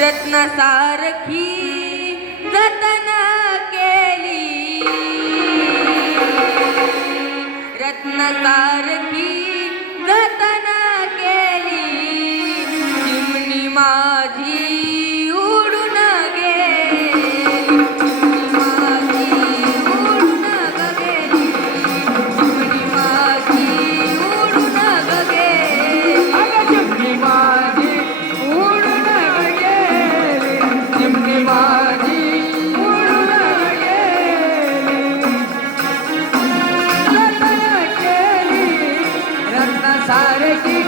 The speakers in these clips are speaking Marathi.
रत्न सारखी रतन केली. रत्न सारखी Ratan Thank you.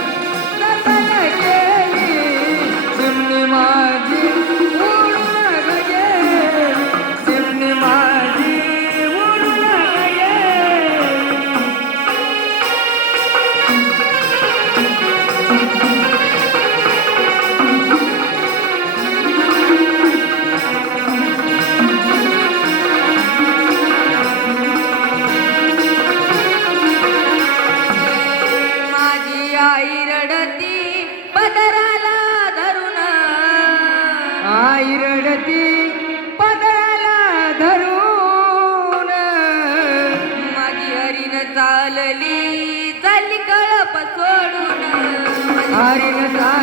Hare Krishna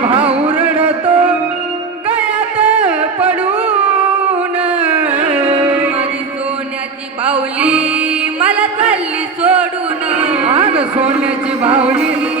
भाऊरडतो गयात पडून. माझी सोन्याची बावली मला चालली सोडून. आग सोन्याची बावली